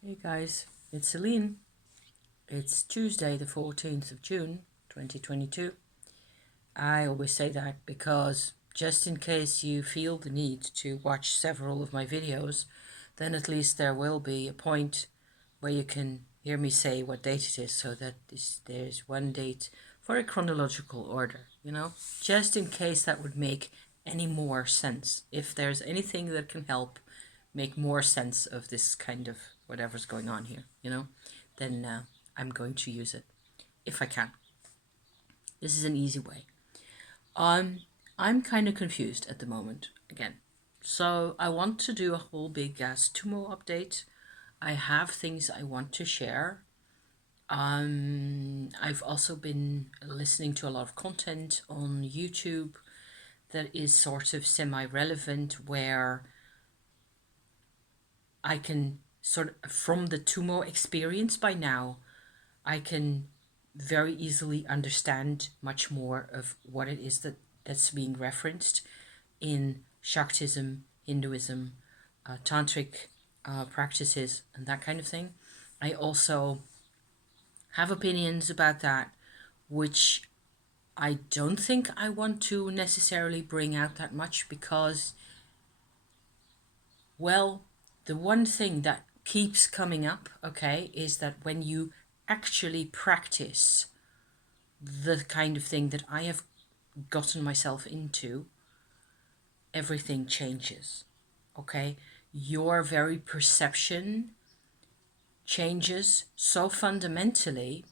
Hey guys, it's Celine. It's Tuesday, the 14th of June, 2022. I always say that because just in case you feel the need to watch several of my videos, then at least there will be a point where you can hear me say what date it is so that there's one date for a chronological order, just in case that would make any more sense. If there's anything that can help make more sense of this kind of whatever's going on here, then I'm going to use it if I can. This is an easy way. I'm kind of confused at the moment again. So I want to do a whole big Tummo update. I have things I want to share. I've also been listening to a lot of content on YouTube that is sort of semi-relevant, where I can sort of, from the Tummo experience by now, I can very easily understand much more of what it is that's being referenced in Shaktism, Hinduism, tantric practices, and that kind of thing. I also have opinions about that, which I don't think I want to necessarily bring out that much because, well, the one thing that keeps coming up, okay, is that when you actually practice the kind of thing that I have gotten myself into, everything changes, okay? Your very perception changes so fundamentally,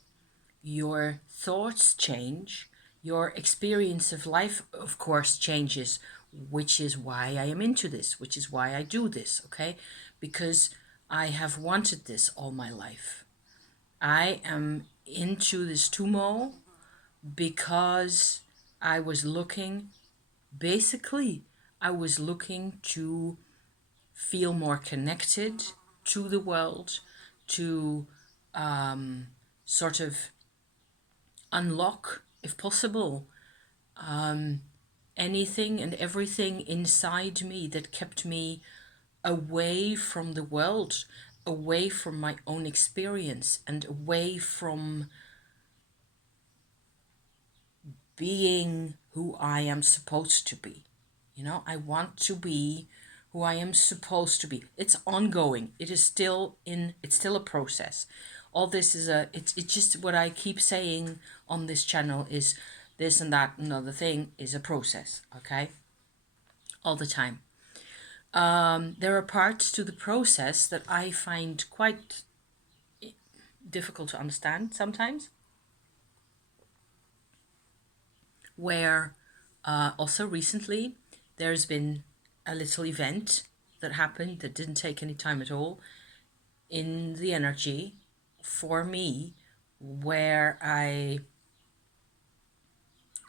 your thoughts change, your experience of life, of course, changes, which is why I am into this, which is why I do this, okay? Because I have wanted this all my life. I am into this Tummo because I was looking, basically, I was looking to feel more connected to the world, to sort of unlock, if possible, anything and everything inside me that kept me away from the world, away from my own experience, and away from being who I am supposed to be. I want to be who I am supposed to be. It's ongoing. It's still a process. All this is it's just what I keep saying on this channel is this and that and other thing is a process, okay? All the time. There are parts to the process that I find quite difficult to understand sometimes, where also recently there's been a little event that happened that didn't take any time at all in the energy for me, where I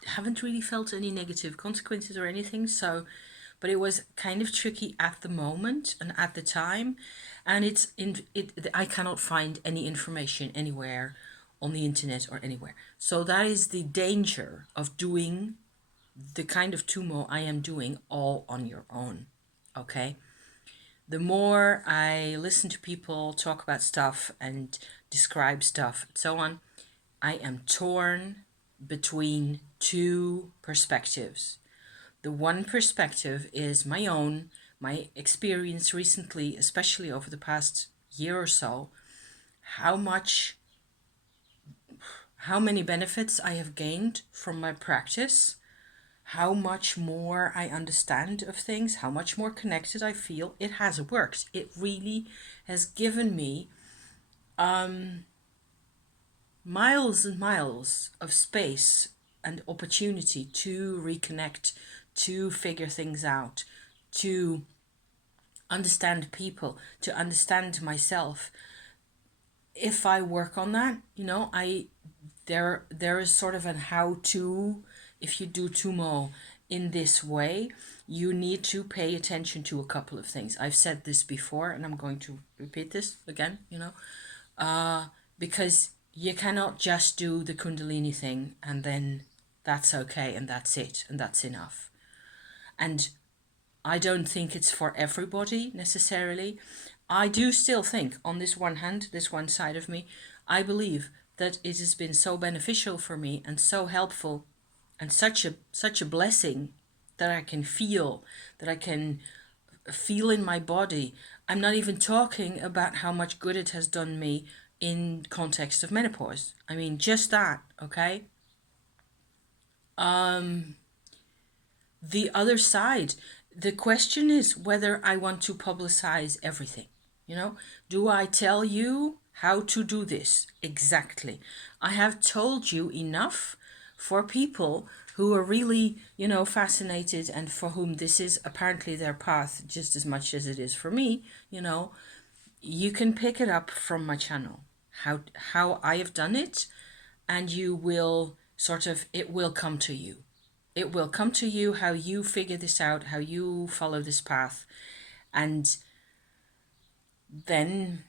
haven't really felt any negative consequences or anything. So, but it was kind of tricky at the moment and at the time, and I cannot find any information anywhere on the internet or anywhere. So that is the danger of doing the kind of Tummo I am doing all on your own. Okay. The more I listen to people talk about stuff and describe stuff and so on, I am torn between two perspectives. The one perspective is my own, my experience recently, especially over the past year or so, how many benefits I have gained from my practice, how much more I understand of things, how much more connected I feel. It has worked. It really has given me miles and miles of space and opportunity to reconnect, to figure things out, to understand people, to understand myself. If I work on that, there is sort of an how to. If you do Tummo in this way, you need to pay attention to a couple of things. I've said this before and I'm going to repeat this again, because you cannot just do the Kundalini thing and then that's okay and that's it and that's enough. And I don't think it's for everybody necessarily. I do still think, on this one hand, this one side of me, I believe that it has been so beneficial for me and so helpful and such a blessing that I can feel, that I can feel in my body. I'm not even talking about how much good it has done me in context of menopause. I mean, just that, okay? The other side, the question is whether I want to publicize everything. You know, do I tell you how to do this exactly? I have told you enough for people who are really, fascinated, and for whom this is apparently their path just as much as it is for me. You can pick it up from my channel, how I have done it, and you will it will come to you. It will come to you how you figure this out, how you follow this path. And then,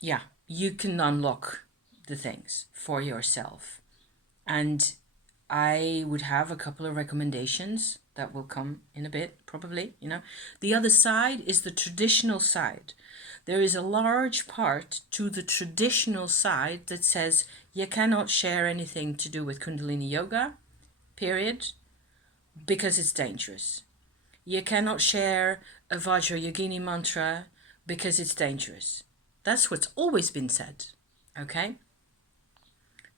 yeah, you can unlock the things for yourself. And I would have a couple of recommendations that will come in a bit, probably. The other side is the traditional side. There is a large part to the traditional side that says you cannot share anything to do with Kundalini Yoga, period, because it's dangerous. You cannot share a Vajrayogini mantra because it's dangerous. That's what's always been said, okay?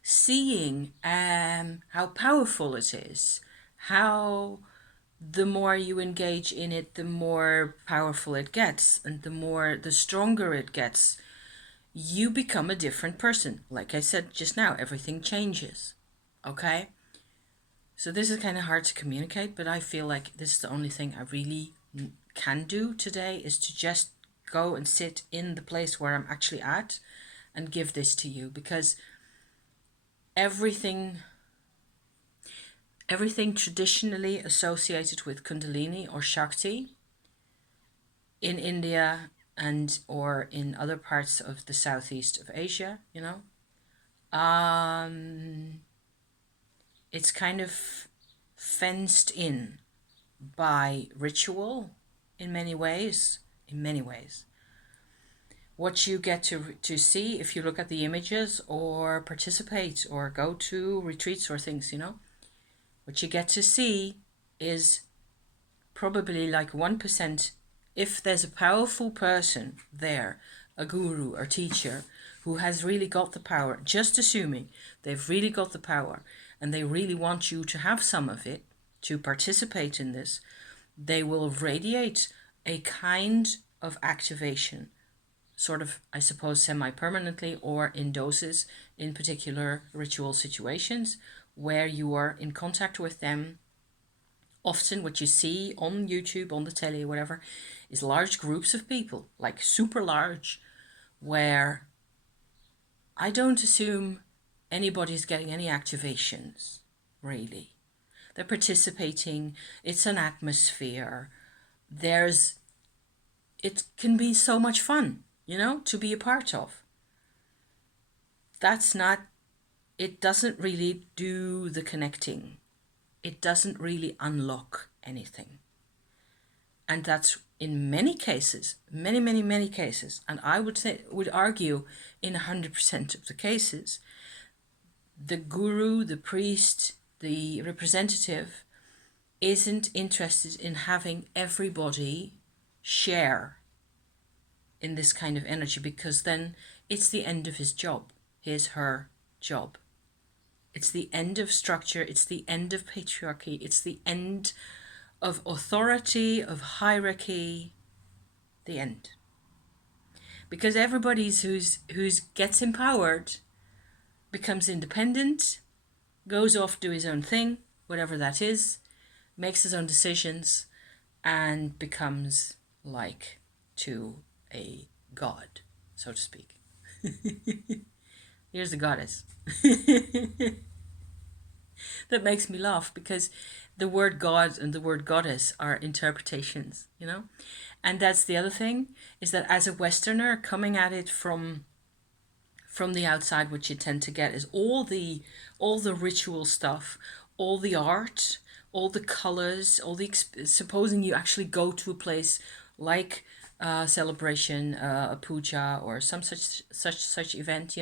Seeing how powerful it is, how the more you engage in it, the more powerful it gets, and the stronger it gets, you become a different person. Like I said just now, everything changes, okay? So this is kind of hard to communicate, but I feel like this is the only thing I really can do today, is to just go and sit in the place where I'm actually at and give this to you, because everything traditionally associated with Kundalini or Shakti in India and or in other parts of the southeast of Asia, it's kind of fenced in by ritual in many ways. What you get to see if you look at the images or participate or go to retreats or things, what you get to see is probably like 1%. If there's a powerful person there, a guru or teacher who has really got the power, just assuming they've really got the power and they really want you to have some of it, to participate in this, they will radiate a kind of activation, sort of, I suppose, semi-permanently or in doses in particular ritual situations where you are in contact with them. Often what you see on YouTube, on the telly, whatever, is large groups of people, like super large, where I don't assume anybody's getting any activations, really. They're participating, it's an atmosphere. It can be so much fun, to be a part of. It doesn't really do the connecting. It doesn't really unlock anything. And that's in many cases, many cases, and I would argue in 100% of the cases, the guru, the priest, the representative isn't interested in having everybody share in this kind of energy, because then it's the end of his job, her job. It's the end of structure, it's the end of patriarchy, it's the end of authority, of hierarchy, the end. Because everybody who's gets empowered becomes independent, goes off, do his own thing, whatever that is, makes his own decisions, and becomes like to a god, so to speak. Here's the goddess. That makes me laugh, because the word god and the word goddess are interpretations, And that's the other thing, is that as a Westerner coming at it from the outside, what you tend to get is all the ritual stuff, all the art, all the colors, supposing you actually go to a place like celebration, a puja, or some such event.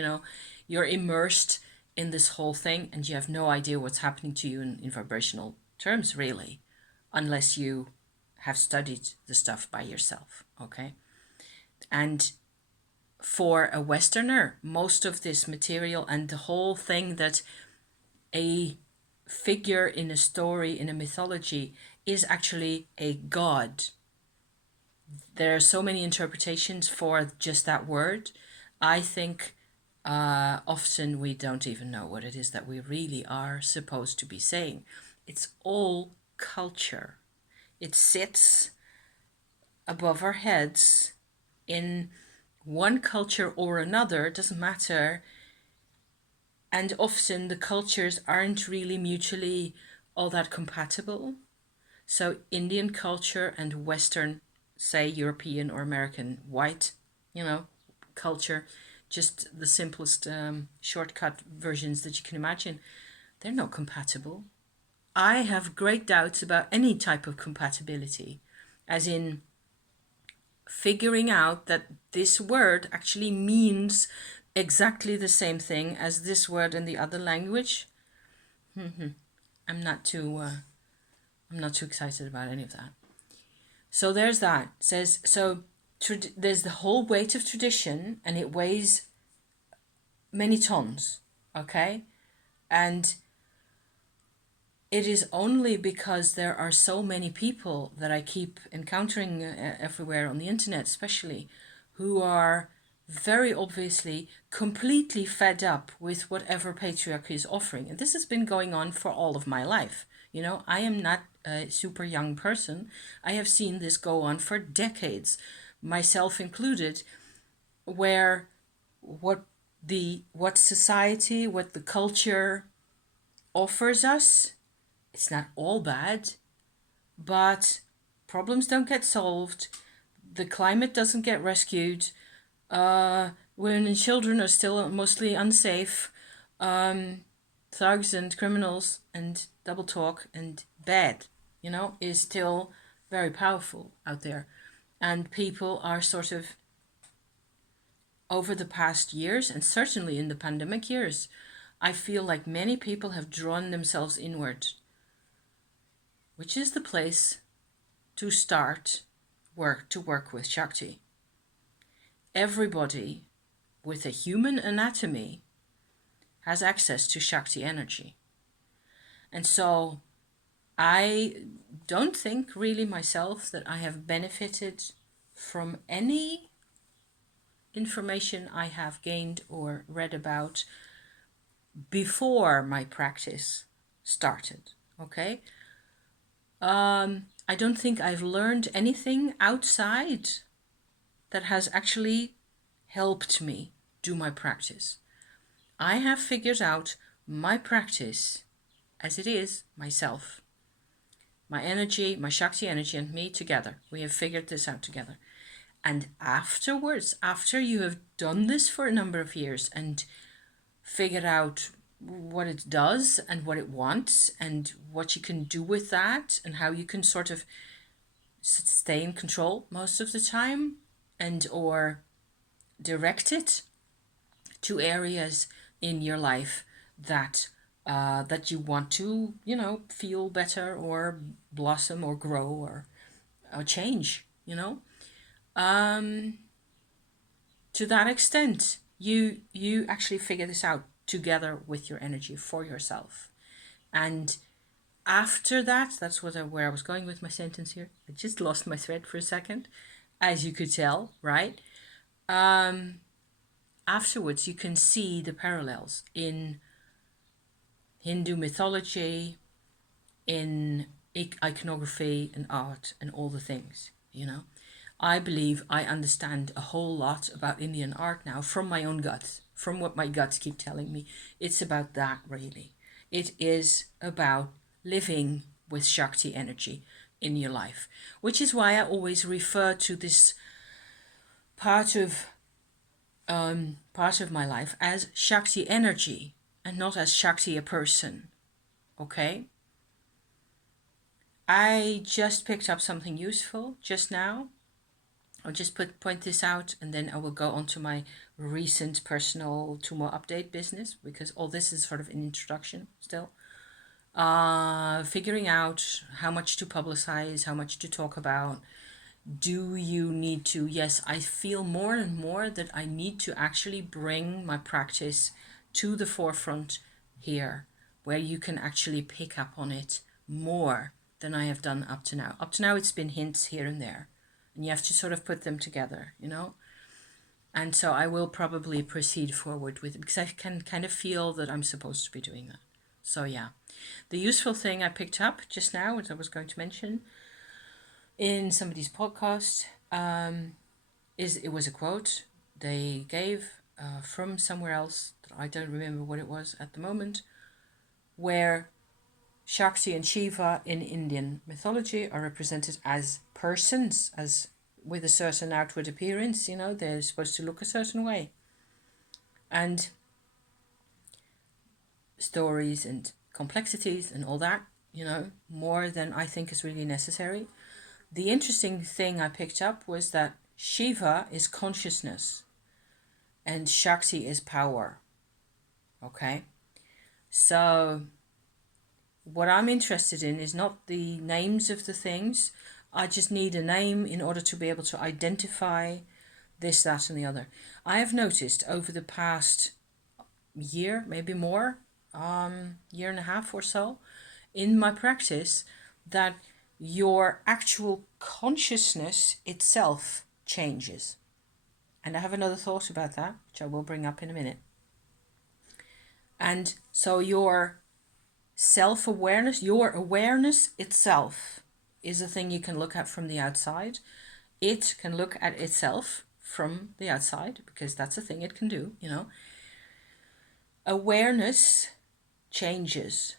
You're immersed in this whole thing, and you have no idea what's happening to you in vibrational terms, really, unless you have studied the stuff by yourself. Okay, and for a Westerner, most of this material and the whole thing that a figure in a story, in a mythology, is actually a god. There are so many interpretations for just that word. I think often we don't even know what it is that we really are supposed to be saying. It's all culture. It sits above our heads in one culture or another, it doesn't matter. And often the cultures aren't really mutually all that compatible. So Indian culture and Western, say European or American white, culture, just the simplest shortcut versions that you can imagine, they're not compatible. I have great doubts about any type of compatibility, as in figuring out that this word actually means exactly the same thing as this word in the other language. I'm not too excited about any of that. So there's that. It says so. There's the whole weight of tradition, and it weighs many tons. Okay, and it is only because there are so many people that I keep encountering everywhere on the internet, especially, who are very obviously completely fed up with whatever patriarchy is offering. And this has been going on for all of my life. I am not a super young person. I have seen this go on for decades, myself included, where what society, what the culture offers us, it's not all bad, but problems don't get solved. The climate doesn't get rescued. Women and children are still mostly unsafe. Thugs and criminals and double talk and bad, is still very powerful out there. And people are sort of, over the past years, and certainly in the pandemic years, I feel like many people have drawn themselves inward, which is the place to start to work with Shakti. Everybody with a human anatomy has access to Shakti energy. And so I don't think really myself that I have benefited from any information I have gained or read about before my practice started. Okay? I don't think I've learned anything outside that has actually helped me do my practice. I have figured out my practice as it is myself. My energy, my Shakti energy, and me together. We have figured this out together. And afterwards, after you have done this for a number of years and figured out what it does and what it wants and what you can do with that and how you can sort of stay in control most of the time and or direct it to areas in your life that that you want to, feel better or blossom or grow or change, to that extent, you actually figure this out together with your energy for yourself. And after that, that's where I was going with my sentence here. I just lost my thread for a second, as you could tell, right? Afterwards, you can see the parallels in Hindu mythology, in iconography and art and all the things, I believe I understand a whole lot about Indian art now from my own guts, from what my guts keep telling me. It's about that, really. It is about living with Shakti energy in your life, which is why I always refer to this part of my life as Shakti energy and not as Shakti a person. Okay? I just picked up something useful just now. I'll just point this out, and then I will go on to my recent personal Tummo update business, because all this is sort of an introduction still. Figuring out how much to publicize, how much to talk about. Do you need to? Yes, I feel more and more that I need to actually bring my practice to the forefront here, where you can actually pick up on it more than I have done up to now. Up to now, it's been hints here and there, and you have to sort of put them together, you know? And so I will probably proceed forward with it, because I can kind of feel that I'm supposed to be doing that. So yeah, the useful thing I picked up just now, which I was going to mention in somebody's podcast, is it was a quote they gave from somewhere else that I don't remember what it was at the moment, where Shakti and Shiva in Indian mythology are represented as persons, as with a certain outward appearance, you know, they're supposed to look a certain way. And stories and complexities and all that, you know, more than I think is really necessary. The interesting thing I picked up was that Shiva is consciousness and Shakti is power. Okay? So, what I'm interested in is not the names of the things. I just need a name in order to be able to identify this, that, and the other. I have noticed over the past year, maybe more, year and a half or so, in my practice, that your actual consciousness itself changes. And I have another thought about that, which I will bring up in a minute. And so your self-awareness, your awareness itself is a thing you can look at from the outside. It can look at itself from the outside, because that's a thing it can do, you know. Awareness changes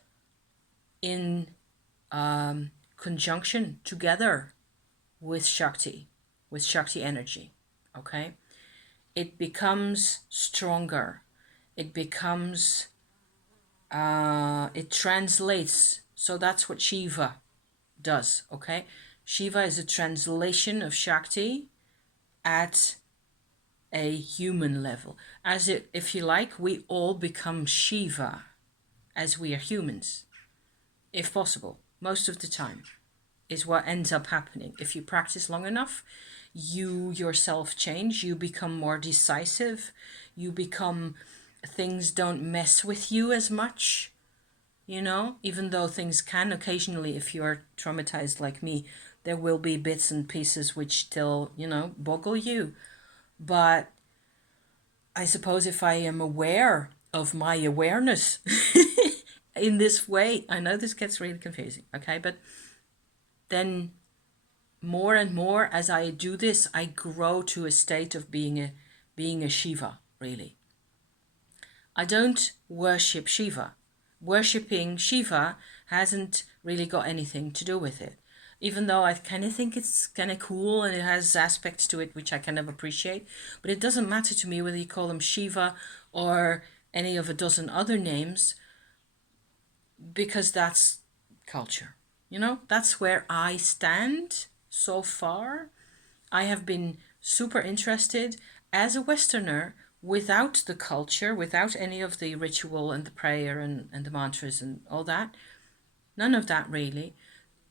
in conjunction together with Shakti energy, okay? It becomes stronger. It becomes, it translates. So that's what Shiva does, okay? Shiva is a translation of Shakti at a human level. As it, if you like, we all become Shiva as we are humans, if possible, most of the time, is what ends up happening. If you practice long enough, you yourself change, you become more decisive, you become, things don't mess with you as much, you know, even though things can occasionally, if you're traumatized like me, there will be bits and pieces which still, you know, boggle you. But I suppose if I am aware of my awareness in this way, I know this gets really confusing, okay, but then more and more as I do this, I grow to a state of being a Shiva, really. I don't worship Shiva. Worshipping Shiva hasn't really got anything to do with it. Even though I kind of think it's kind of cool and it has aspects to it which I kind of appreciate. But it doesn't matter to me whether you call him Shiva or any of a dozen other names, because that's culture. You know, that's where I stand so far. I have been super interested as a Westerner, without the culture, without any of the ritual and the prayer and the mantras and all that, none of that really,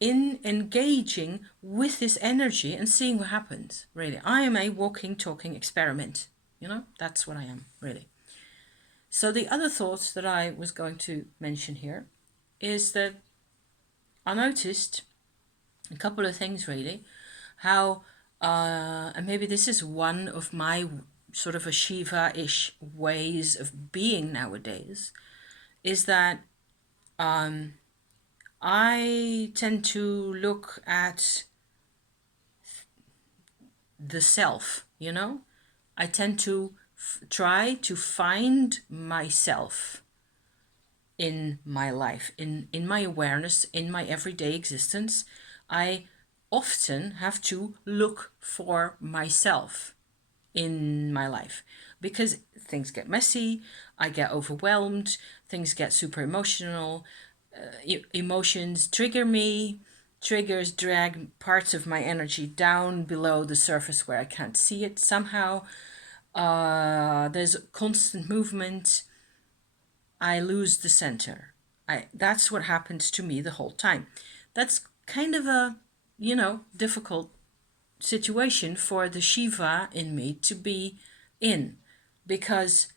in engaging with this energy and seeing what happens, really. I am a walking, talking experiment. You know, that's what I am, really. So the other thoughts that I was going to mention here is that I noticed a couple of things, really. How, and maybe this is one of my sort of a Shiva-ish ways of being nowadays, is that I tend to look at the self, you know? I tend to try to find myself in my life, in my awareness, in my everyday existence. I often have to look for myself in my life, because things get messy, I get overwhelmed, things get super emotional, emotions trigger me, triggers drag parts of my energy down below the surface where I can't see it somehow. There's constant movement. I lose the center. That's what happens to me the whole time. That's kind of a, difficult situation for the Shiva in me to be in, because,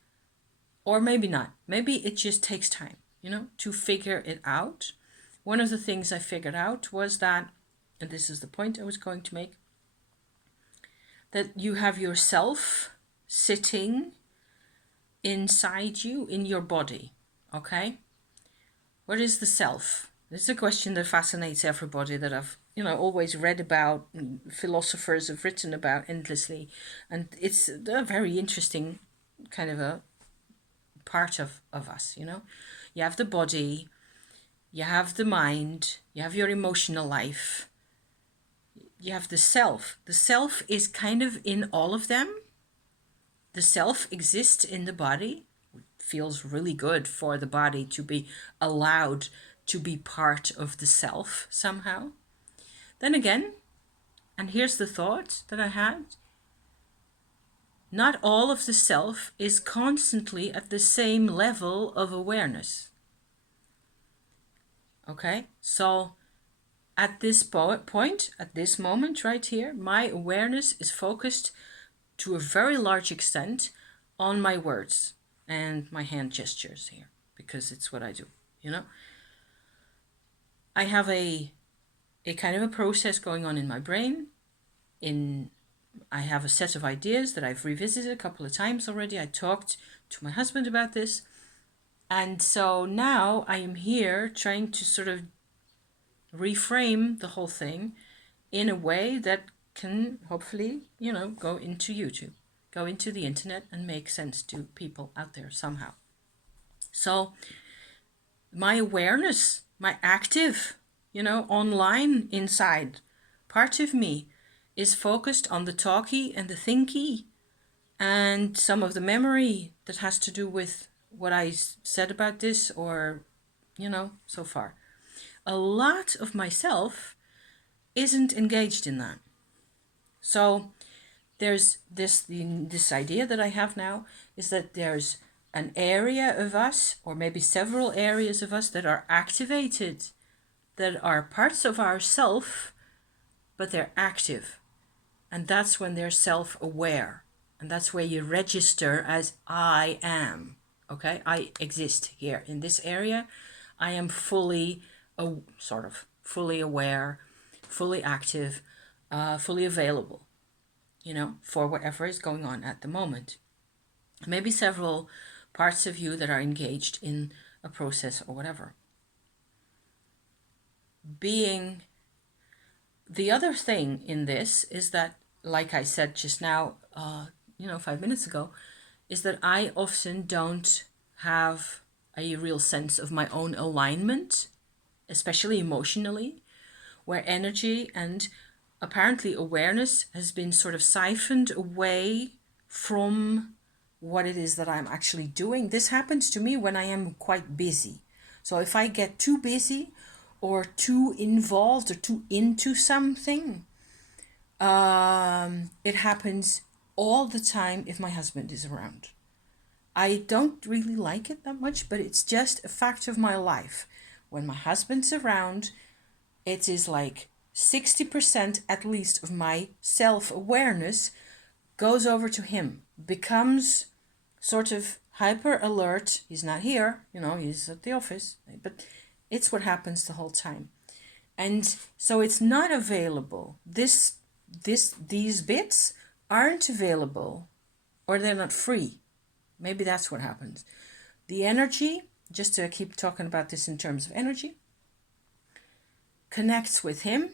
or maybe not, maybe it just takes time, to figure it out. One of the things I figured out was that, and this is the point I was going to make, that you have yourself sitting inside you in your body. Okay? What is the self? This is a question that fascinates everybody, that I've always read about, and philosophers have written about endlessly, and it's a very interesting kind of a part of us. You have the body, you have the mind, you have your emotional life, you have the self. The self is kind of in all of them. The self exists in the body. It feels really good for the body to be allowed to be part of the self somehow. Then again, and here's the thought that I had, not all of the self is constantly at the same level of awareness. Okay, so at this point, at this moment right here, my awareness is focused to a very large extent on my words and my hand gestures here, because it's what I do, I have a kind of a process going on in my brain. I have a set of ideas that I've revisited a couple of times already. I talked to my husband about this. And so now I am here trying to sort of reframe the whole thing in a way that can hopefully, go into YouTube, go into the internet and make sense to people out there somehow. So my awareness, my active, online inside part of me is focused on the talky and the thinky and some of the memory that has to do with what I said about this, or, so far. A lot of myself isn't engaged in that. So there's this idea that I have now, is that there's an area of us, or maybe several areas of us, that are activated, that are parts of our self, but they're active. And that's when they're self-aware. And that's where you register as I am. Okay, I exist here in this area. I am fully aware, fully active, fully available, for whatever is going on at the moment. Maybe several parts of you that are engaged in a process or whatever. The other thing in this is that, like I said just now, 5 minutes ago, is that I often don't have a real sense of my own alignment, especially emotionally, where energy and apparently awareness has been sort of siphoned away from what it is that I'm actually doing. This happens to me when I am quite busy. So if I get too busy or too involved or too into something, it happens all the time if my husband is around. I don't really like it that much, but it's just a fact of my life. When my husband's around, it is like 60% at least of my self-awareness goes over to him, becomes sort of hyper alert. He's not here, he's at the office, but it's what happens the whole time. And so it's not available. These bits aren't available, or they're not free. Maybe that's what happens. The energy, just to keep talking about this in terms of energy, connects with him,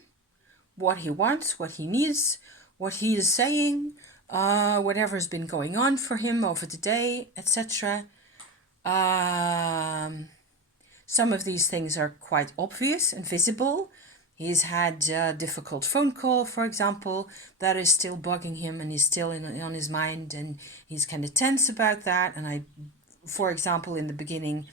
what he wants, what he needs, what he is saying, whatever's been going on for him over the day, etc. Some of these things are quite obvious and visible. He's had a difficult phone call, for example, that is still bugging him and is still on his mind, and he's kind of tense about that. And for example, in the beginning,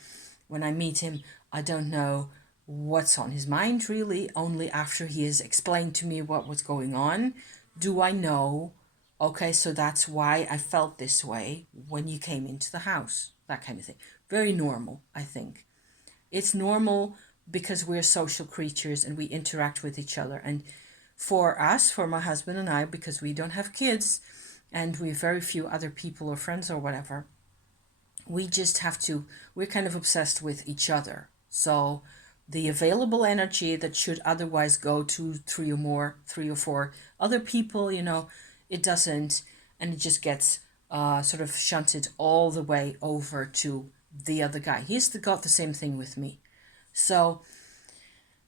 when I meet him, I don't know what's on his mind really. Only after he has explained to me what was going on do I know, okay, so that's why I felt this way when you came into the house, that kind of thing. Very normal, I think. It's normal because we're social creatures and we interact with each other. And for us, for my husband and I, because we don't have kids and we have very few other people or friends or whatever, we just have to, we're kind of obsessed with each other. So the available energy that should otherwise go to three or four other people, it doesn't, and it just gets sort of shunted all the way over to the other guy. Got the same thing with me. So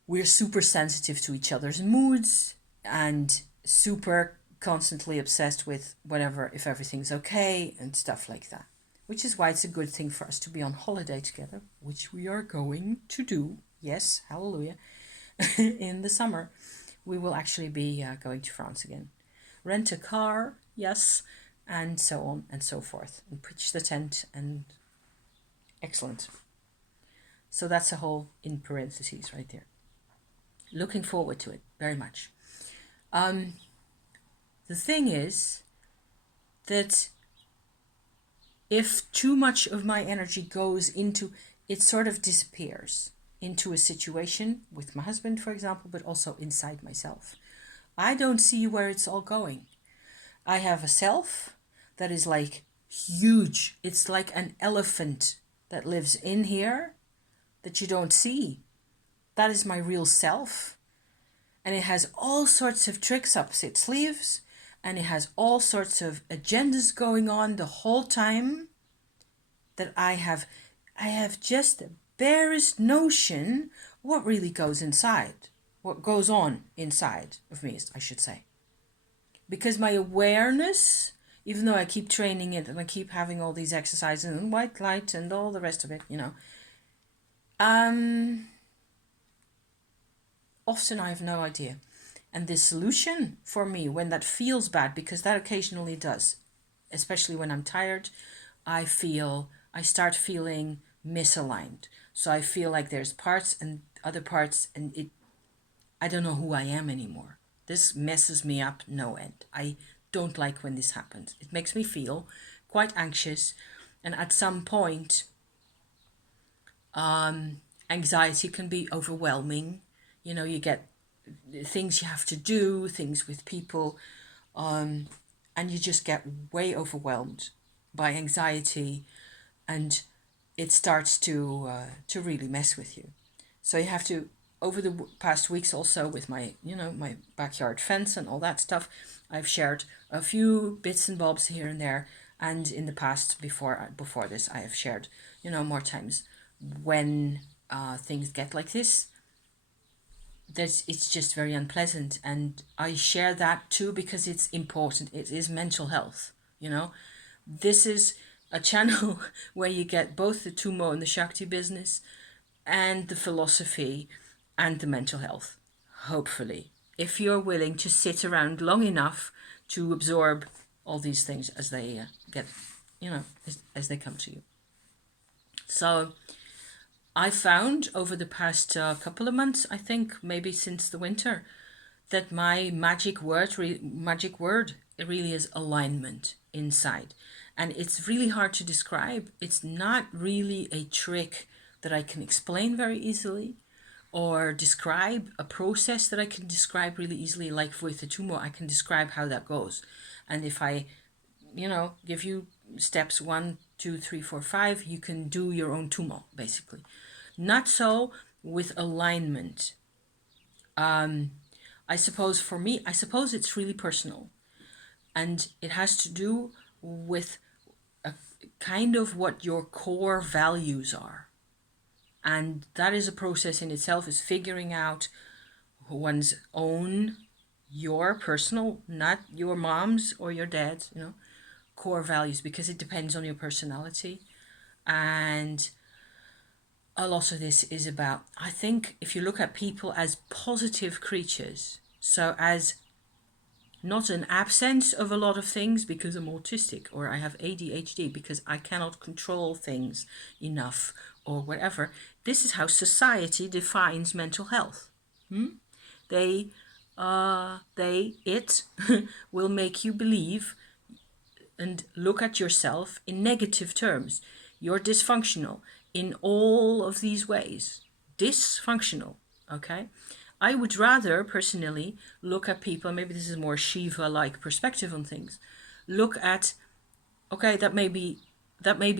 we're super sensitive to each other's moods and super constantly obsessed with whatever, if everything's okay and stuff like that. Which is why it's a good thing for us to be on holiday together, which we are going to do. Yes, hallelujah. In the summer, we will actually be going to France again. Rent a car, yes, and so on and so forth. And pitch the tent, and excellent. So that's a whole in parentheses right there. Looking forward to it very much. The thing is that if too much of my energy goes into, it sort of disappears into a situation with my husband, for example, but also inside myself. I don't see where it's all going. I have a self that is like huge. It's like an elephant that lives in here that you don't see. That is my real self. And it has all sorts of tricks up its sleeves, and it has all sorts of agendas going on the whole time that I have just the barest notion what really goes inside, what goes on inside of me, I should say. Because my awareness, even though I keep training it and I keep having all these exercises and white light and all the rest of it, often I have no idea. And the solution for me when that feels bad, because that occasionally does, especially when I'm tired, I start feeling misaligned. So I feel like there's parts and other parts, and I don't know who I am anymore. This messes me up no end. I don't like when this happens. It makes me feel quite anxious, and at some point, anxiety can be overwhelming. You get things you have to do, things with people, and you just get way overwhelmed by anxiety, and it starts to really mess with you. So you have to, over the past weeks also with my my backyard fence and all that stuff, I've shared a few bits and bobs here and there, and in the past before this I have shared more times when things get like this, that it's just very unpleasant, and I share that too because it's important. It is mental health. This is a channel where you get both the Tummo and the Shakti business and the philosophy and the mental health, hopefully, if you're willing to sit around long enough to absorb all these things as they get, as they come to you. So I found over the past couple of months, I think maybe since the winter, that my magic word it really is alignment inside. And it's really hard to describe. It's not really a trick that I can explain very easily or describe a process that I can describe really easily. Like with the Tummo, I can describe how that goes. And if I, give you steps 1, 2, 3, 4, 5, you can do your own Tummo, basically. Not so with alignment. I suppose for me, it's really personal, and it has to do with a kind of what your core values are. And that is a process in itself, is figuring out one's own, your personal, not your mom's or your dad's, core values, because it depends on your personality. And a lot of this is about, I think, if you look at people as positive creatures, so as not an absence of a lot of things because I'm autistic, or I have ADHD because I cannot control things enough, or whatever. This is how society defines mental health. They, it will make you believe and look at yourself in negative terms. You're dysfunctional in all of these ways. Dysfunctional, okay? I would rather personally look at people, maybe this is a more Shiva like perspective on things. Look at, okay, that may be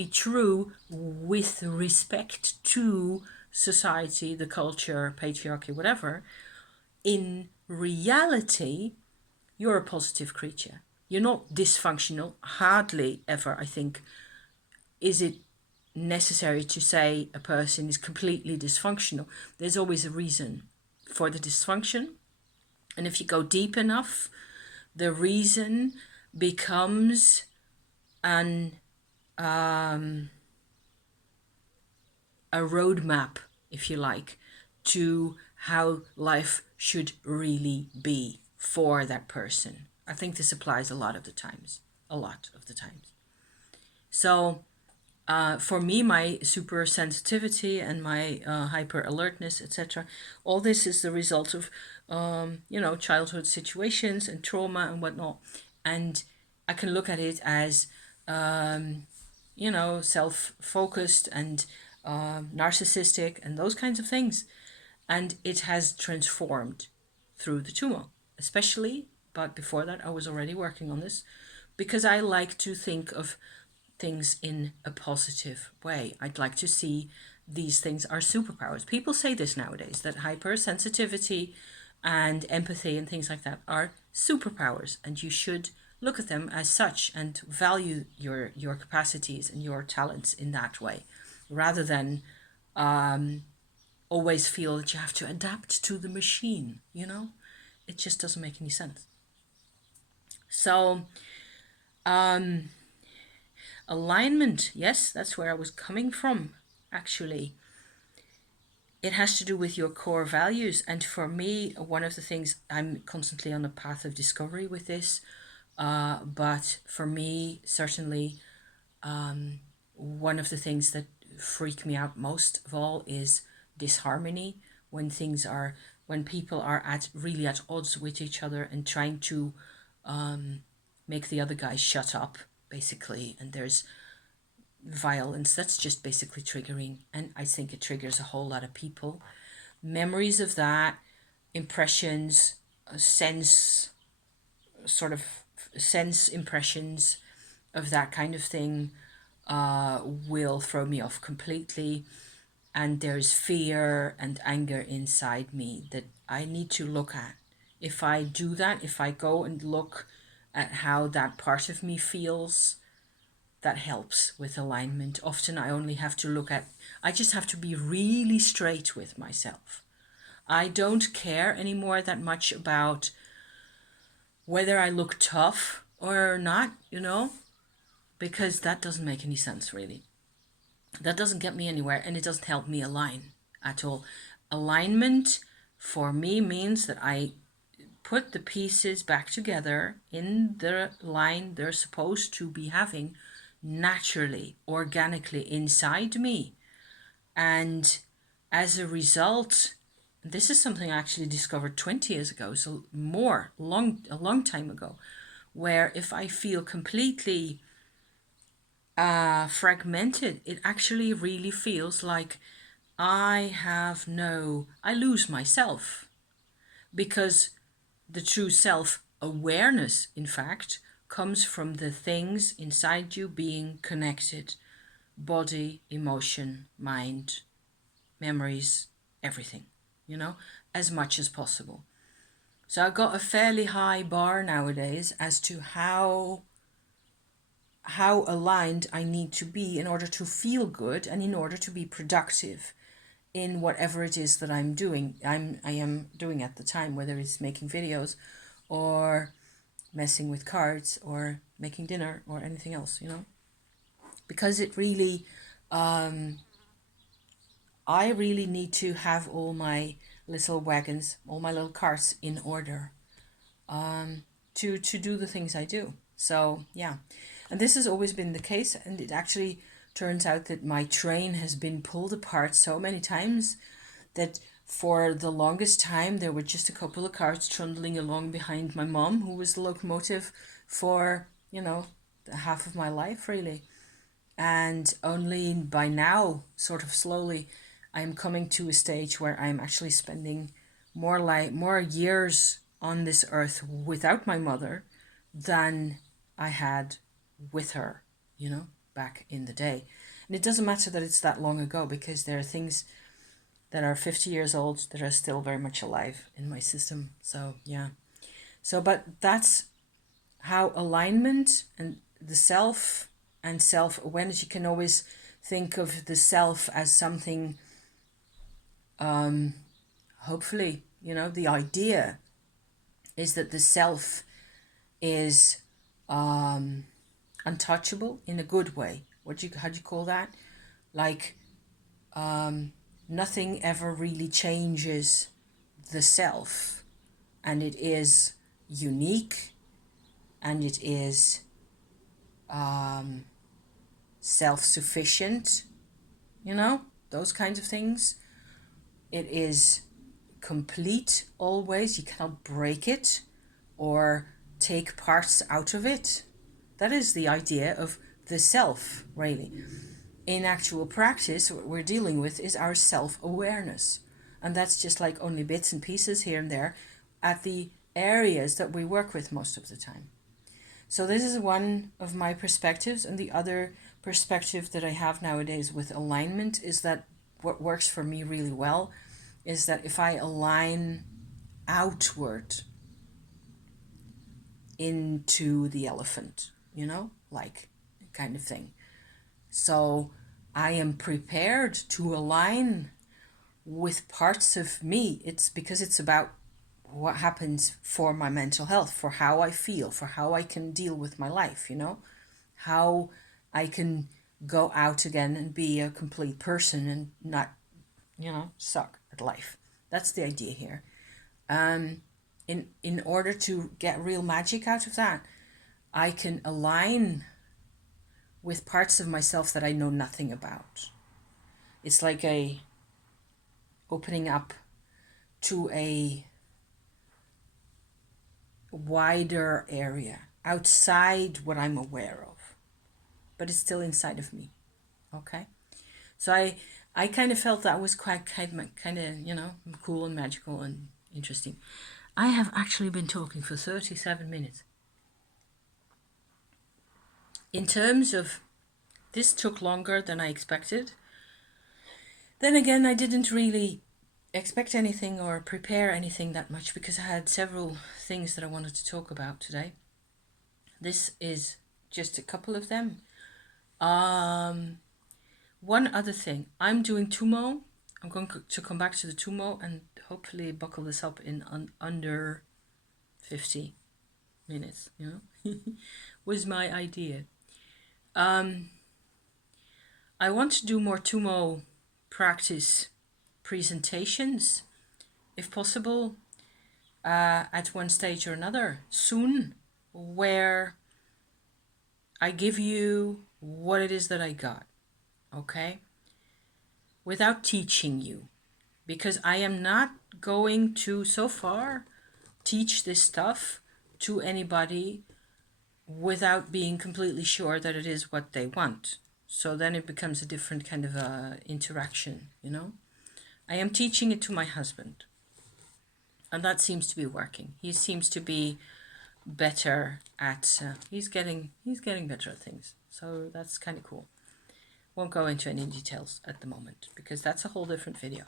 true with respect to society, the culture, patriarchy, whatever. In reality, you're a positive creature. You're not dysfunctional. Hardly ever, I think, is it necessary to say a person is completely dysfunctional. There's always a reason for the dysfunction. And if you go deep enough, the reason becomes an a roadmap, if you like, to how life should really be for that person. I think this applies a lot of the times. A lot of the times. So for me, my super sensitivity and my hyper alertness, etc., all this is the result of, childhood situations and trauma and whatnot. And I can look at it as, self focused and narcissistic and those kinds of things. And it has transformed through the Tummo, especially. But before that, I was already working on this because I like to think of things in a positive way. I'd like to see these things are superpowers. People say this nowadays, that hypersensitivity and empathy and things like that are superpowers, and you should look at them as such and value your capacities and your talents in that way, rather than always feel that you have to adapt to the machine, It just doesn't make any sense. So, alignment, yes, that's where I was coming from, actually. It has to do with your core values. And for me, one of the things, I'm constantly on a path of discovery with this, but for me, certainly, one of the things that freak me out most of all is disharmony, when when people are really at odds with each other and trying to make the other guy shut up, basically, and there's violence. That's just basically triggering, and I think it triggers a whole lot of people. Memories of that, impressions, sense, sort of sense impressions of that kind of thing will throw me off completely. And there's fear and anger inside me that I need to look at. If I do that, if I go and look at how that part of me feels, that helps with alignment. Often I only have to I just have to be really straight with myself. I don't care anymore that much about whether I look tough or not, because that doesn't make any sense, really. That doesn't get me anywhere, and it doesn't help me align at all. Alignment for me means that I put the pieces back together in the line they're supposed to be having naturally, organically inside me. And as a result, this is something I actually discovered 20 years ago, so a long time ago, where if I feel completely fragmented, it actually really feels like I lose myself, because the true self awareness, in fact, comes from the things inside you being connected: body, emotion, mind, memories, everything, as much as possible. So I've got a fairly high bar nowadays as to how aligned I need to be in order to feel good and in order to be productive in whatever it is that I am doing at the time, whether it's making videos or messing with cards or making dinner or anything else, because it really, I really need to have all my little wagons, all my little carts in order. to do the things I do. So yeah, and this has always been the case, and it actually turns out that my train has been pulled apart so many times that for the longest time there were just a couple of cars trundling along behind my mom, who was the locomotive for, you know, the half of my life really. And only by now, sort of slowly, I'm coming to a stage where I'm actually spending more years on this earth without my mother than I had with her, you know, back in the day. And it doesn't matter that it's that long ago, because there are things that are 50 years old that are still very much alive in my system. So yeah. So but that's how alignment and the self and self-awareness, you can always think of the self as something, hopefully, you know, the idea is that the self is untouchable in a good way. How do you call that? Like, nothing ever really changes the self, and it is unique, and it is self-sufficient, you know, those kinds of things. It is complete always. You cannot break it or take parts out of it. That is the idea of the self, really. In actual practice, what we're dealing with is our self-awareness. And that's just like only bits and pieces here and there at the areas that we work with most of the time. So this is one of my perspectives, and the other perspective that I have nowadays with alignment is that what works for me really well is that if I align outward into the elephant, you know, like kind of thing. So I am prepared to align with parts of me. It's because it's about what happens for my mental health, for how I feel, for how I can deal with my life, you know, how I can go out again and be a complete person and not, you know, suck at life. That's the idea here. In order to get real magic out of that, I can align with parts of myself that I know nothing about. It's like a opening up to a wider area outside what I'm aware of, but it's still inside of me. Okay, so I kind of felt that was quite kind of, you know, cool and magical and interesting. I have actually been talking for 37 minutes. In terms of, this took longer than I expected. Then again, I didn't really expect anything or prepare anything that much, because I had several things that I wanted to talk about today. This is just a couple of them. One other thing, I'm doing Tummo. I'm going to come back to the Tummo and hopefully buckle this up in under 50 minutes, you know, was my idea. I want to do more Tummo practice presentations, if possible, at one stage or another soon, where I give you what it is that I got, okay? Without teaching you, because I am not going to, so far, teach this stuff to anybody without being completely sure that it is what they want. So then it becomes a different kind of interaction, you know? I am teaching it to my husband, and that seems to be working. He seems to be better at, he's getting better at things. So that's kind of cool. Won't go into any details at the moment, because that's a whole different video.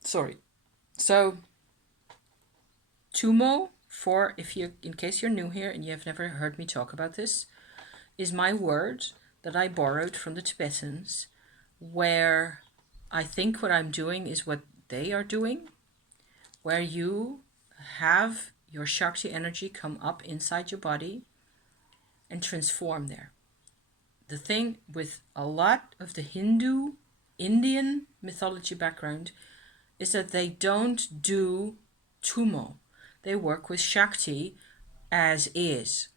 Sorry. So Tummo, for if you, in case you're new here and you have never heard me talk about this, is my word that I borrowed from the Tibetans, where I think what I'm doing is what they are doing, where you have your Shakti energy come up inside your body and transform there. The thing with a lot of the Hindu, Indian mythology background is that they don't do Tummo. they work with Shakti as is.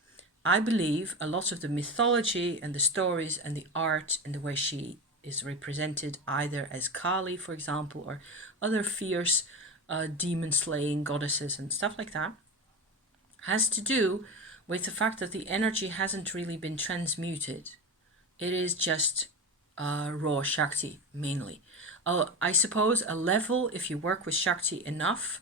I believe a lot of the mythology and the stories and the art and the way she is represented, either as Kali, for example, or other fierce demon slaying goddesses and stuff like that, has to do with the fact that the energy hasn't really been transmuted. It is just raw Shakti mainly. I suppose a level, if you work with Shakti enough,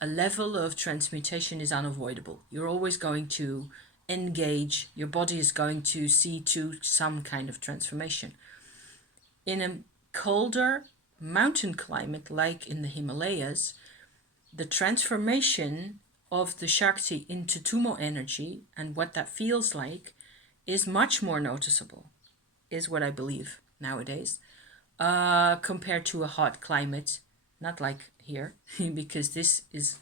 a level of transmutation is unavoidable. You're always going to engage, your body is going to see to some kind of transformation. In a colder mountain climate like in the Himalayas, the transformation of the Shakti into Tummo energy and what that feels like is much more noticeable, is what I believe nowadays, compared to a hot climate, not like here, because this is,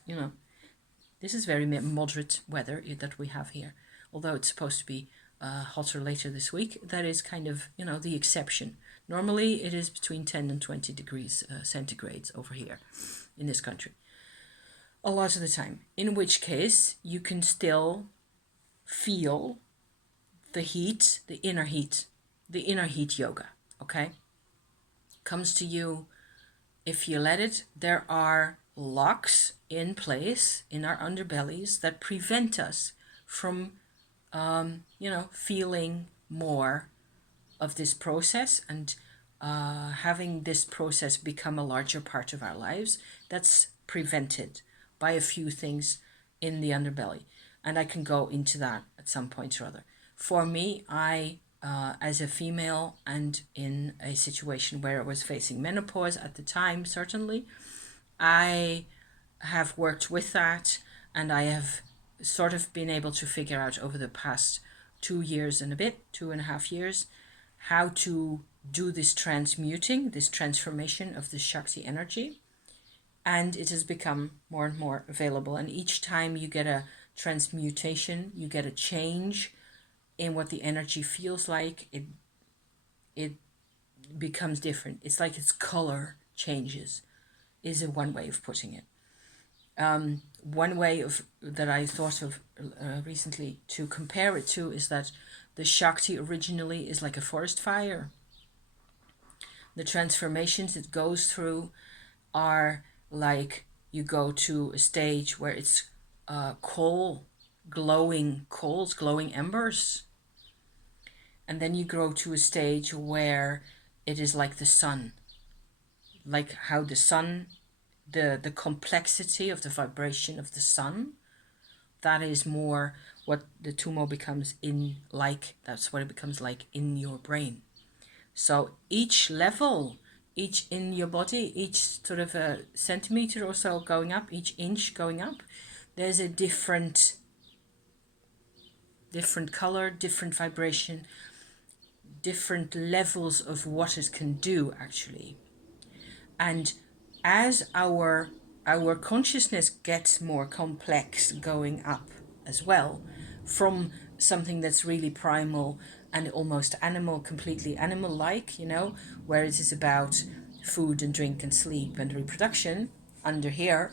this is very moderate weather that we have here. Although it's supposed to be hotter later this week, that is kind of, the exception. Normally it is between 10 and 20 degrees centigrades over here in this country. A lot of the time. In which case, you can still feel the heat, the inner heat yoga, okay? Comes to you if you let it. There are locks in place in our underbellies that prevent us from, feeling more of this process and having this process become a larger part of our lives. That's prevented by a few things in the underbelly. And I can go into that at some point or other. For me, as a female and in a situation where I was facing menopause at the time, certainly, I have worked with that, and I have sort of been able to figure out over the past 2 years and a bit, 2.5 years, how to do this transmuting, this transformation of the Shakti energy. And it has become more and more available. And each time you get a transmutation, you get a change in what the energy feels like. It becomes different. It's like its color changes, is one way of putting it. One way of that I thought of recently to compare it to is that the Shakti originally is like a forest fire. The transformations it goes through are like you go to a stage where it's glowing coals, glowing embers. And then you grow to a stage where it is like the sun. Like how the sun, the complexity of the vibration of the sun, that is more what the tummo becomes in like, that's what it becomes like in your brain. So each level, each in your body, each sort of a centimeter or so going up, each inch going up, there's a different color, different vibration, different levels of what it can do actually. And as our consciousness gets more complex going up as well, from something that's really primal and almost animal, completely animal-like, where it is about food and drink and sleep and reproduction, under here,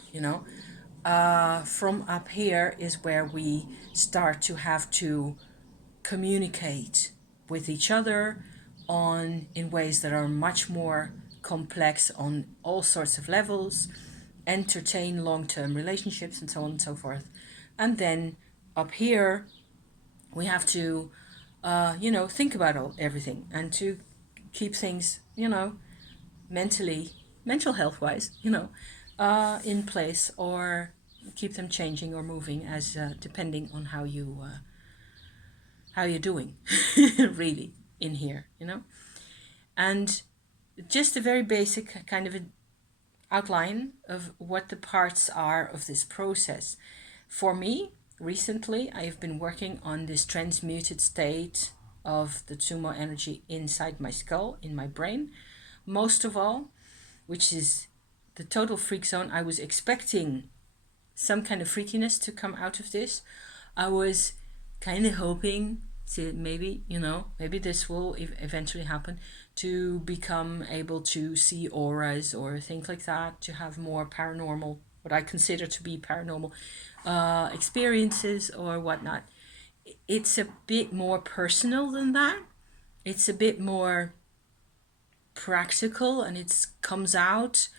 from up here is where we start to have to communicate with each other in ways that are much more complex on all sorts of levels, entertain long-term relationships and so on and so forth. And then up here we have to think about everything and to keep things mental health wise in place, or keep them changing or moving as depending on how you're doing really in here, and just a very basic kind of an outline of what the parts are of this process. For me, recently, I have been working on this transmuted state of the Tummo energy inside my skull, in my brain, most of all, which is the total freak zone. I was expecting some kind of freakiness to come out of this. I was kind of hoping to maybe this will eventually happen, to become able to see auras or things like that, to have more paranormal what I consider to be paranormal experiences or whatnot, it's a bit more personal than that. It's a bit more practical, and it comes out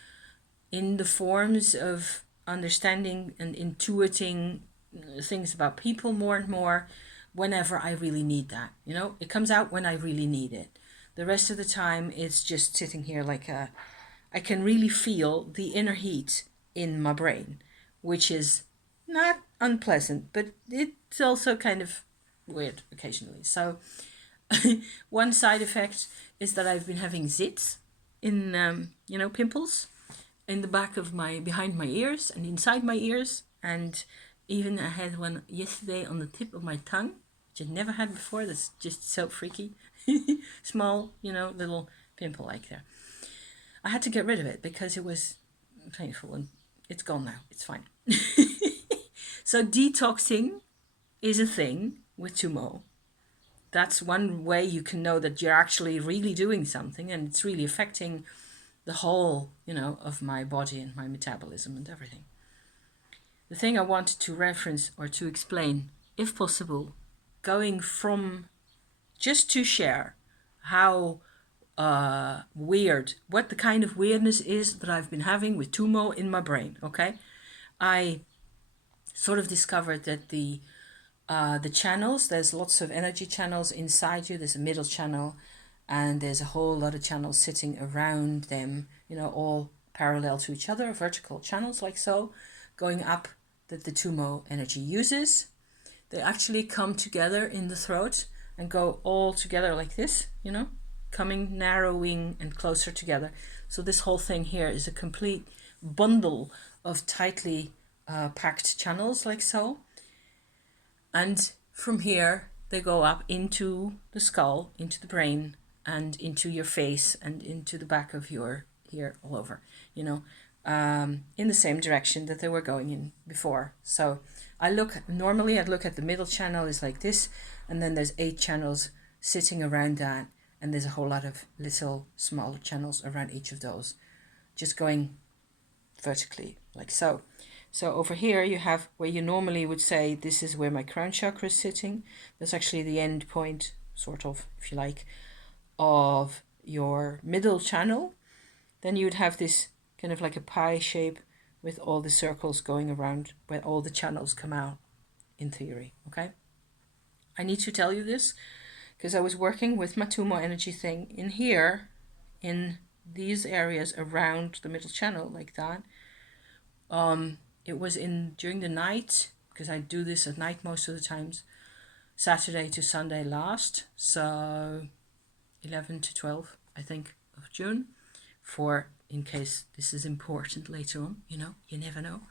in the forms of understanding and intuiting things about people more and more whenever I really need that. You know, it comes out when I really need it. The rest of the time, it's just sitting here like I can really feel the inner heat in my brain, which is not unpleasant, but it's also kind of weird occasionally. So, one side effect is that I've been having zits in, pimples in the back of behind my ears and inside my ears. And even I had one yesterday on the tip of my tongue, which I'd never had before. That's just so freaky. Small, little pimple like there. I had to get rid of it because it was painful, and it's gone now. It's fine. So detoxing is a thing with Tummo. That's one way you can know that you're actually really doing something, and it's really affecting the whole, of my body and my metabolism and everything. The thing I wanted to reference or to explain, if possible, going from just to share how weird, what the kind of weirdness is that I've been having with Tummo in my brain, okay? I sort of discovered that the channels, there's lots of energy channels inside you. There's a middle channel, and there's a whole lot of channels sitting around them, all parallel to each other, vertical channels like so, going up, that the Tummo energy uses. They actually come together in the throat and go all together like this, coming, narrowing, and closer together. So this whole thing here is a complete bundle of tightly packed channels like so. And from here, they go up into the skull, into the brain, and into your face, and into the back of your here, all over, in the same direction that they were going in before. So I'd look at the middle channel is like this, and then there's 8 channels sitting around that, and there's a whole lot of little smaller channels around each of those, just going vertically like so. So over here you have where you normally would say this is where my crown chakra is sitting. That's actually the end point, sort of, if you like, of your middle channel. Then you would have this kind of like a pie shape with all the circles going around where all the channels come out, in theory, okay? I need to tell you this because I was working with my Tummo energy thing in here, in these areas around the middle channel like that. It was during the night, because I do this at night most of the times, Saturday to Sunday last, so 11 to 12, I think, of June, for in case this is important later on, you never know.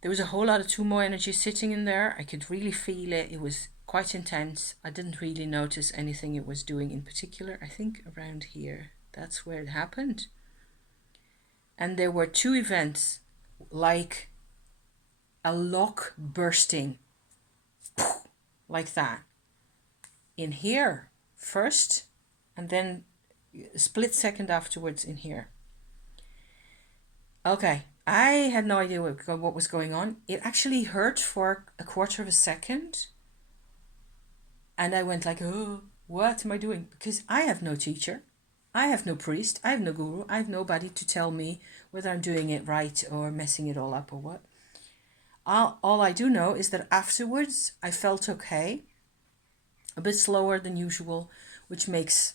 There was a whole lot of Tummo energy sitting in there. I could really feel it. It was quite intense. I didn't really notice anything it was doing in particular. I think around here, that's where it happened. And there were 2 events, like a lock bursting, like that, in here first, and then a split second afterwards in here. Okay, I had no idea what was going on. It actually hurt for a quarter of a second, and I went like, oh, what am I doing? Because I have no teacher, I have no priest, I have no guru, I have nobody to tell me whether I'm doing it right or messing it all up or what. All I do know is that afterwards I felt okay, a bit slower than usual, which makes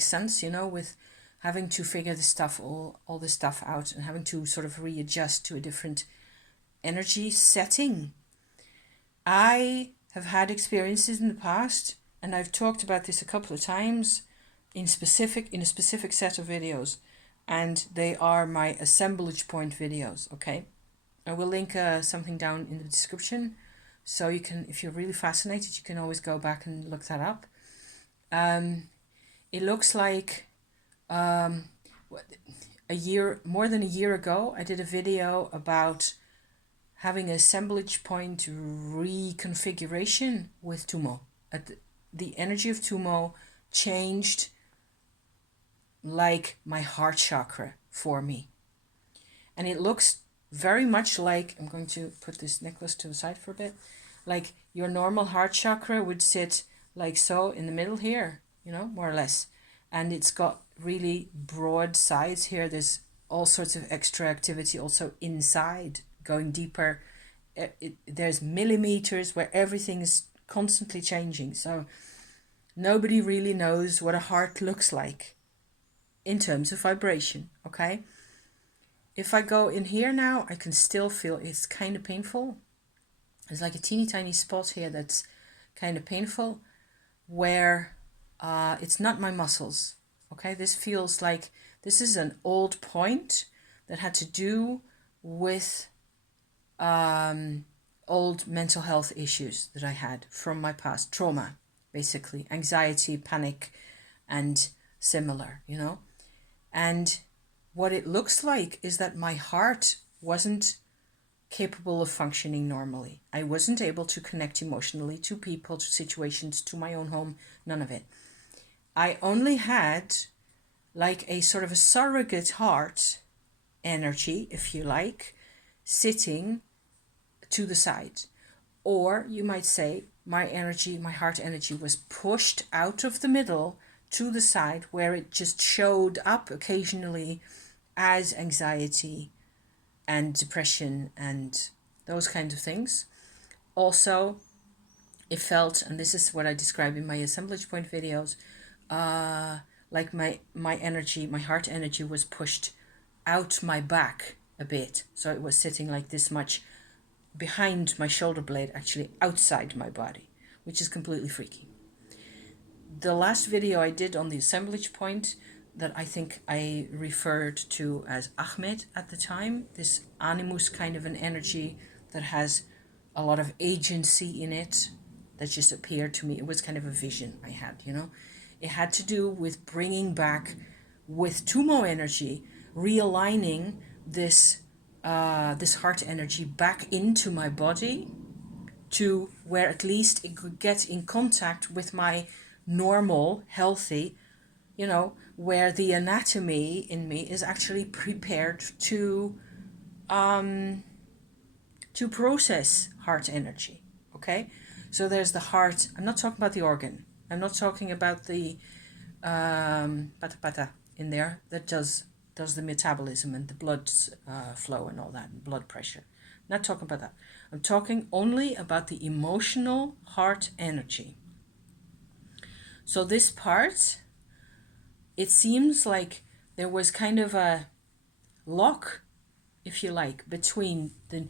sense, with having to figure all this stuff out and having to sort of readjust to a different energy setting. I have had experiences in the past, and I've talked about this a couple of times in a specific set of videos, and they are my assemblage point videos, okay? I will link something down in the description, so you can, if you're really fascinated, you can always go back and look that up. It looks like more than a year ago, I did a video about having an assemblage point reconfiguration with Tummo. The energy of Tummo changed like my heart chakra for me. And it looks very much like, I'm going to put this necklace to the side for a bit, like your normal heart chakra would sit like so in the middle here, you know, more or less. And it's got really broad sides here. There's all sorts of extra activity also inside, going deeper. There's millimeters where everything is constantly changing. So nobody really knows what a heart looks like in terms of vibration, okay? If I go in here now, I can still feel it's kind of painful. There's like a teeny tiny spot here that's kind of painful where it's not my muscles, okay? This feels like this is an old point that had to do with old mental health issues that I had from my past, trauma, basically, anxiety, panic, and similar, you know? And what it looks like is that my heart wasn't capable of functioning normally. I wasn't able to connect emotionally to people, to situations, to my own home, none of it. I only had like a sort of a surrogate heart energy, if you like, sitting to the side. Or you might say my energy, my heart energy was pushed out of the middle to the side where it just showed up occasionally as anxiety and depression and those kinds of things. Also, it felt, and this is what I describe in my assemblage point videos, like my energy, my heart energy was pushed out my back a bit. So it was sitting like this much behind my shoulder blade, actually outside my body, which is completely freaky. The last video I did on the assemblage point that I think I referred to as Ahmed at the time, this animus kind of an energy that has a lot of agency in it that just appeared to me. It was kind of a vision I had, you know. It had to do with bringing back, with Tummo energy, realigning this this heart energy back into my body to where at least it could get in contact with my normal, healthy, you know, where the anatomy in me is actually prepared to process heart energy. Okay, so there's the heart. I'm not talking about the organ. I'm not talking about the pata pata in there that does the metabolism and the blood flow and all that, and blood pressure. I'm not talking about that. I'm talking only about the emotional heart energy. So this part, it seems like there was kind of a lock, if you like, between the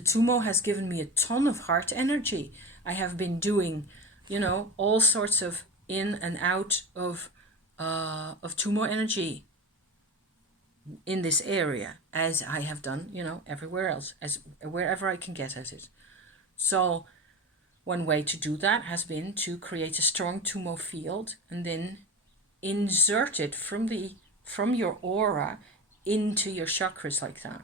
Tummo has given me a ton of heart energy. I have been doing, you know, all sorts of in and out of Tummo energy in this area, as I have done, you know, everywhere else, as wherever I can get at it. So one way to do that has been to create a strong Tummo field and then insert it from your aura into your chakras like that.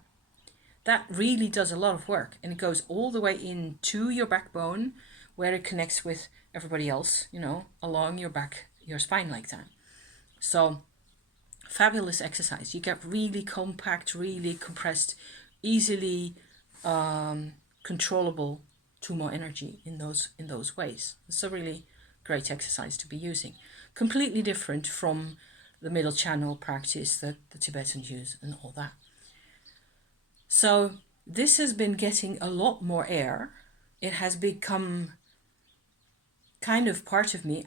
That really does a lot of work, and it goes all the way into your backbone where it connects with everybody else, you know, along your back, your spine like that. So fabulous exercise. You get really compact, really compressed, easily controllable Tummo energy in those ways. It's a really great exercise to be using. Completely different from the middle channel practice that the Tibetans use and all that. So this has been getting a lot more air. It has become kind of part of me.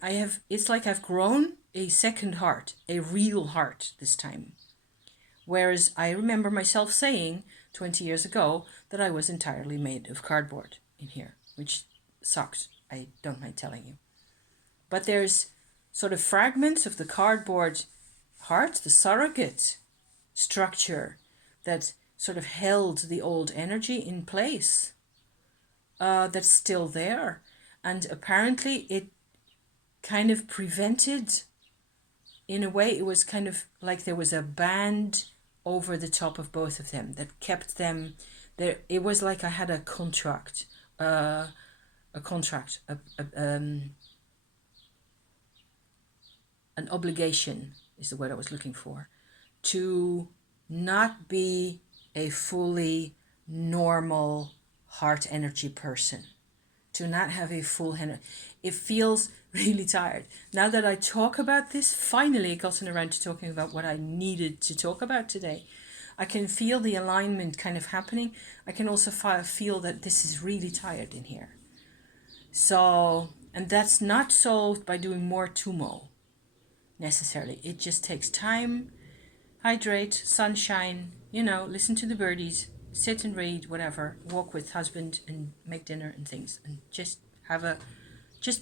It's like I've grown a second heart, a real heart this time. Whereas I remember myself saying 20 years ago that I was entirely made of cardboard in here, which sucked. I don't mind telling you. But there's sort of fragments of the cardboard heart, the surrogate structure that sort of held the old energy in place, that's still there. And apparently it kind of prevented, in a way, it was kind of like there was a band over the top of both of them that kept them there. It was like I had a contract, an obligation is the word I was looking for, to not be a fully normal heart energy person. To not have a full hand. It feels really tired. Now that I talk about this, finally I gotten around to talking about what I needed to talk about today. I can feel the alignment kind of happening. I can also feel that this is really tired in here. So, and that's not solved by doing more Tummo necessarily. It just takes time, hydrate, sunshine, listen to the birdies, sit and read, whatever, walk with husband and make dinner and things, and just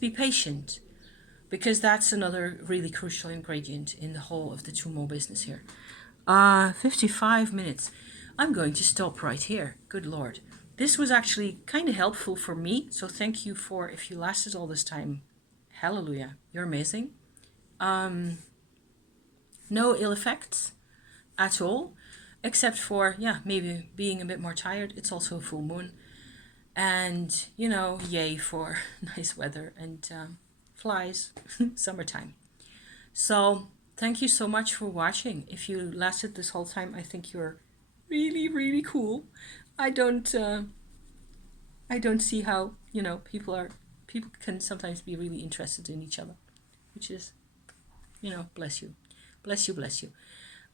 be patient, because that's another really crucial ingredient in the whole of the Tummo business here. 55 minutes. I'm going to stop right here. Good Lord. This was actually kind of helpful for me. So thank you for, if you lasted all this time, hallelujah. You're amazing. No ill effects at all, except for, maybe being a bit more tired. It's also a full moon. And, yay for nice weather and flies, summertime. So thank you so much for watching. If you lasted this whole time, I think you're really, really cool. I don't see how, people can sometimes be really interested in each other, which is, bless you. Bless you, bless you.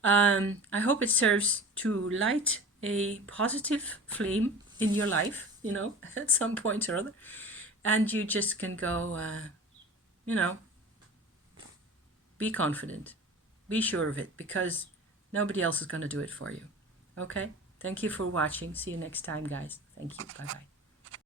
I hope it serves to light a positive flame in your life, at some point or other. And you just can go, be confident. Be sure of it, because nobody else is going to do it for you. Okay? Thank you for watching. See you next time, guys. Thank you. Bye-bye.